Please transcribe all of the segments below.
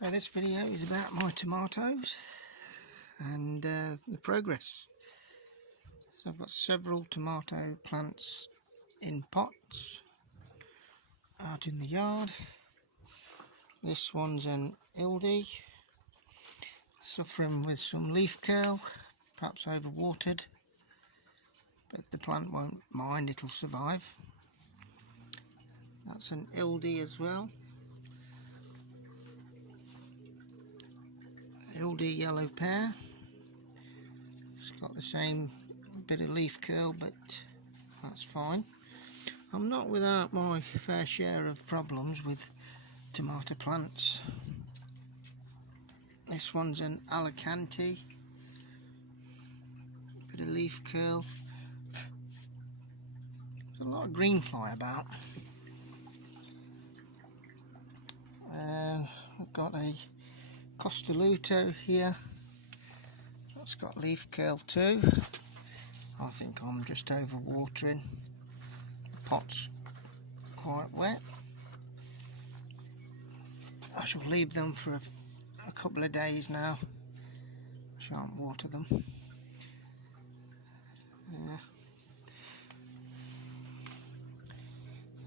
So this video is about my tomatoes and the progress. So I've got several tomato plants in pots out in the yard. This one's an ildy, suffering with some leaf curl, perhaps overwatered, but the plant won't mind, it'll survive. That's an ildy as well. Ildy yellow pear. It's got the same bit of leaf curl, but that's fine. I'm not without my fair share of problems with tomato plants. This one's an Alicante, bit of leaf curl. There's a lot of green fly about. I've got a Costaluto here. That's got leaf curl too. I think I'm just overwatering. The pot's quite wet. I shall leave them for a couple of days now. I shan't water them.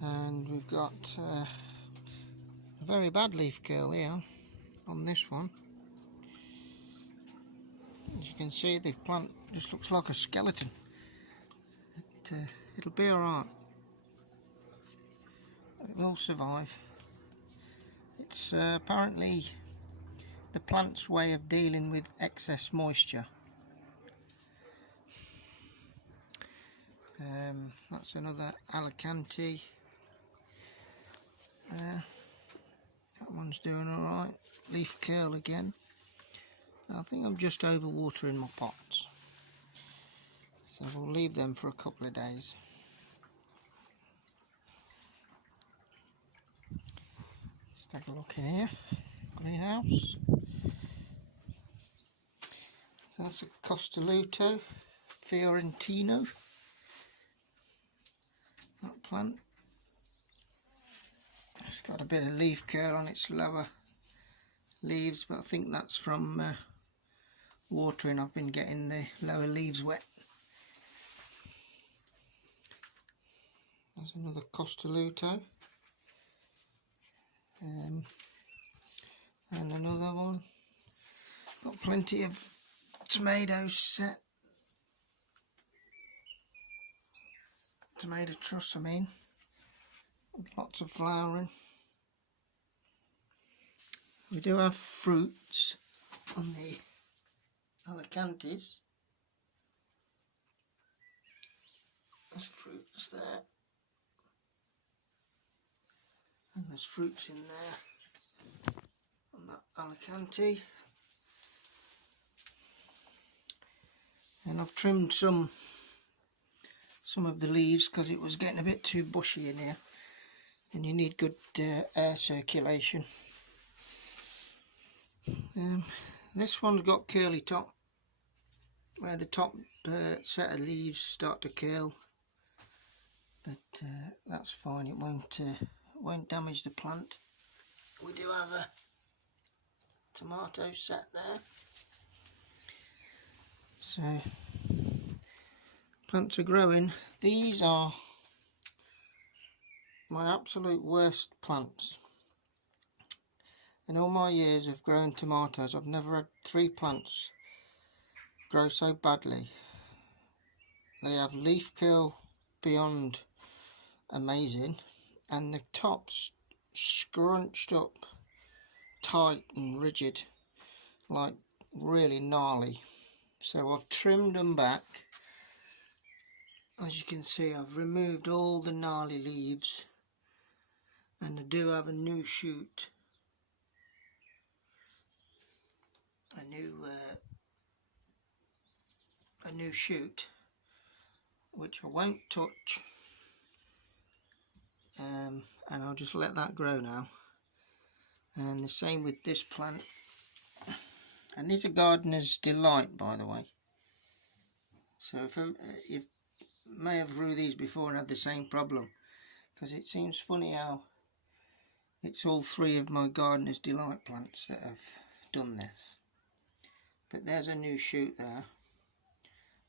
And we've got a very bad leaf curl here on this one. As you can see, the plant just looks like a skeleton. It'll be alright. It will survive. It's apparently the plant's way of dealing with excess moisture. That's another Alicante. That one's doing alright. Leaf curl again. I think I'm just overwatering my pots, so we'll leave them for a couple of days. Let's take a look in here. Greenhouse. So that's a Costaluto Fiorentino. That plant. It's got a bit of leaf curl on its lower leaves, but I think that's from watering. I've been getting the lower leaves wet. There's another Costaluto. And another one. Got plenty of tomatoes set. Tomato truss, I mean. With lots of flowering. We do have fruits on the Alicantes. There's fruits there. And there's fruits in there on that Alicante. And I've trimmed some of the leaves because it was getting a bit too bushy in here. And you need good air circulation. This one's got curly top, where the top set of leaves start to curl, but that's fine. It won't damage the plant. We do have a tomato set there. So plants are growing. These are my absolute worst plants. In all my years of growing tomatoes, I've never had 3 plants grow so badly. They have leaf curl beyond amazing, and the tops scrunched up tight and rigid, like really gnarly. So I've trimmed them back. As you can see, I've removed all the gnarly leaves, and I do have a new shoot. A new shoot, which I won't touch, and I'll just let that grow now. And the same with this plant. And these are Gardener's Delight, by the way. So if you may have grew these before and had the same problem, because it seems funny how It's all 3 of my Gardener's Delight plants that have done this. But there's a new shoot there,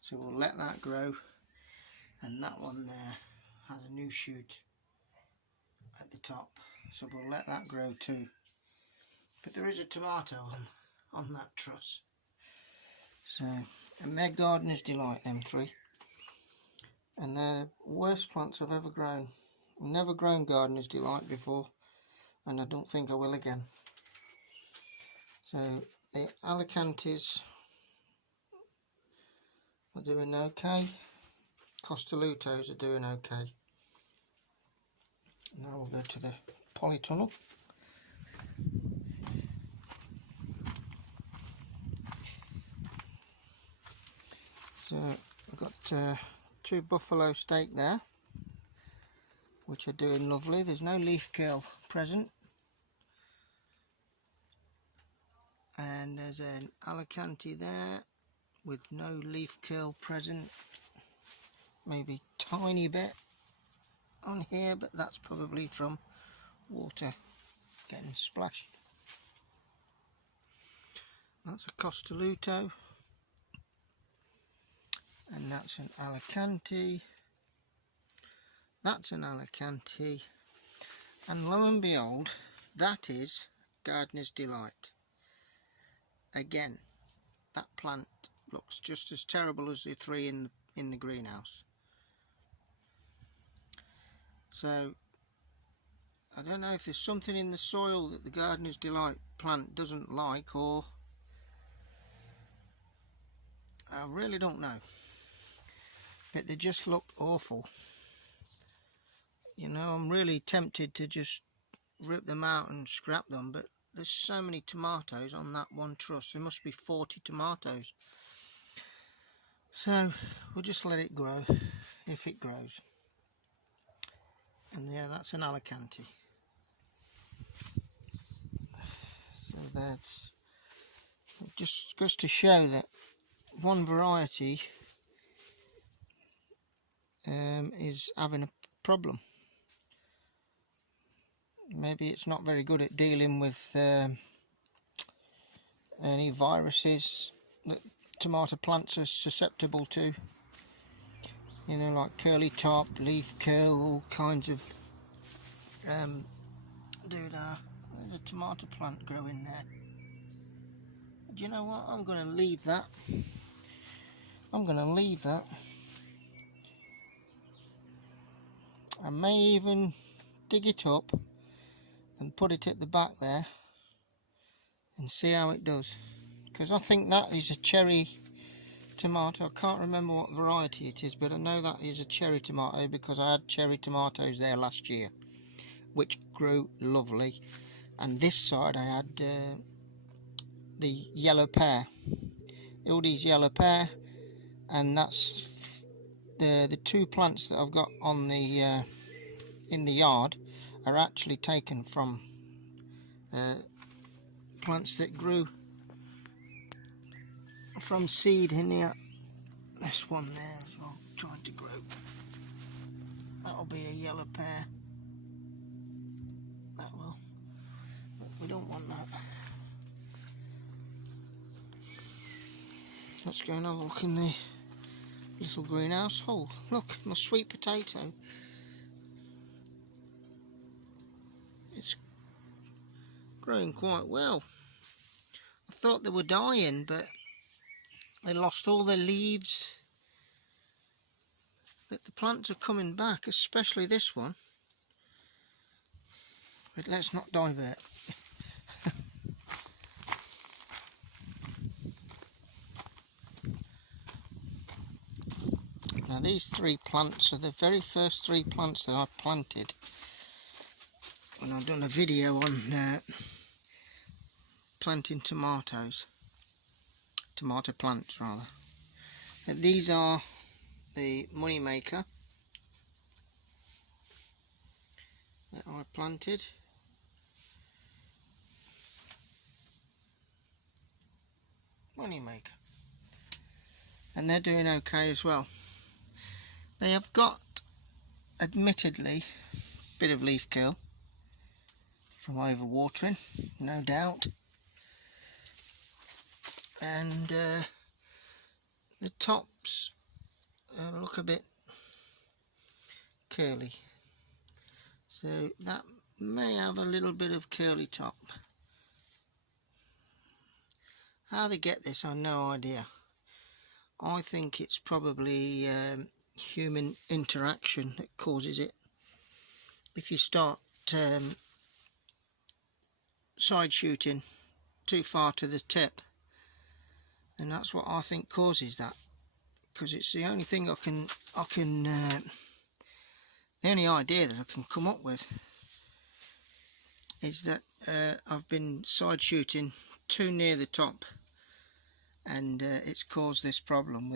so we'll let that grow, and that one there has a new shoot at the top, so we'll let that grow too. But there is a tomato on that truss. So, and they're Gardener's Delight, them 3. And they're the worst plants I've ever grown. I've never grown Gardener's Delight before, and I don't think I will again. So the Alicantes are doing okay. Costalutos are doing okay. Now we'll go to the polytunnel. So I've got 2 buffalo steak there, which are doing lovely. There's no leaf curl present. And there's an Alicante there with no leaf curl present. Maybe tiny bit on here, but that's probably from water getting splashed. That's a Costaluto, and that's an Alicante. That's an Alicante, and lo and behold, that is Gardener's Delight. Again, that plant looks just as terrible as the 3 in the greenhouse. So I don't know if there's something in the soil that the Gardener's Delight plant doesn't like, or I really don't know. But they just look awful. You know, I'm really tempted to just rip them out and scrap them, but there's so many tomatoes on that one truss. There must be 40 tomatoes. So we'll just let it grow if it grows. And yeah, that's an Alicante. So that's just goes to show that one variety is having a problem. Maybe it's not very good at dealing with any viruses that tomato plants are susceptible to. You know, like curly top, leaf curl, all kinds of doodah. There's a tomato plant growing there. Do you know what? I'm going to leave that. I'm going to leave that. I may even dig it up and put it at the back there and see how it does, because I think that is a cherry tomato. I can't remember what variety it is, but I know that is a cherry tomato because I had cherry tomatoes there last year, which grew lovely. And this side I had the yellow pear, Ildy's yellow pear, and that's the 2 plants that I've got on the in the yard are actually taken from plants that grew from seed in here. This one there as well, trying to grow. That'll be a yellow pear. That will. But we don't want that. Let's go and have a look in the little greenhouse. Oh, look, my sweet potato. It's growing quite well. I thought they were dying, but they lost all their leaves. But the plants are coming back, especially this one. But let's not divert. Now these 3 plants are the very first 3 plants that I planted when I've done a video on planting tomatoes. Tomato plants rather. But these are the money maker that I planted. Money maker. And they're doing okay as well. They have got, admittedly, a bit of leaf curl. from overwatering, no doubt. And the tops look a bit curly, so that may have a little bit of curly top. How they get this, I've no idea. I think it's probably human interaction that causes it. If you start side shooting too far to the tip, and that's what I think causes that, because it's the only thing the only idea that I can come up with is that I've been side shooting too near the top, and it's caused this problem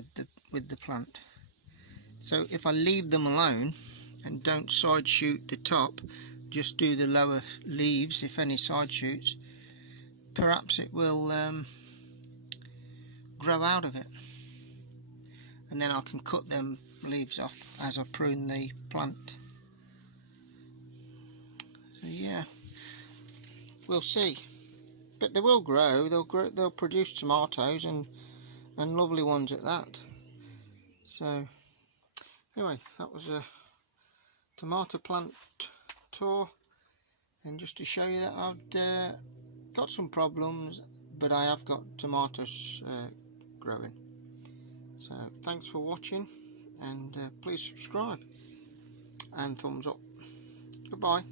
with the plant. So if I leave them alone and don't side shoot the top, just do the lower leaves, if any side shoots, perhaps it will grow out of it, and then I can cut them leaves off as I prune the plant. So yeah, we'll see, but they will grow. They'll produce tomatoes, and lovely ones at that. So anyway, that was a tomato plant tour, and just to show you that I've got some problems, but I have got tomatoes growing. So thanks for watching, and please subscribe and thumbs up. Goodbye.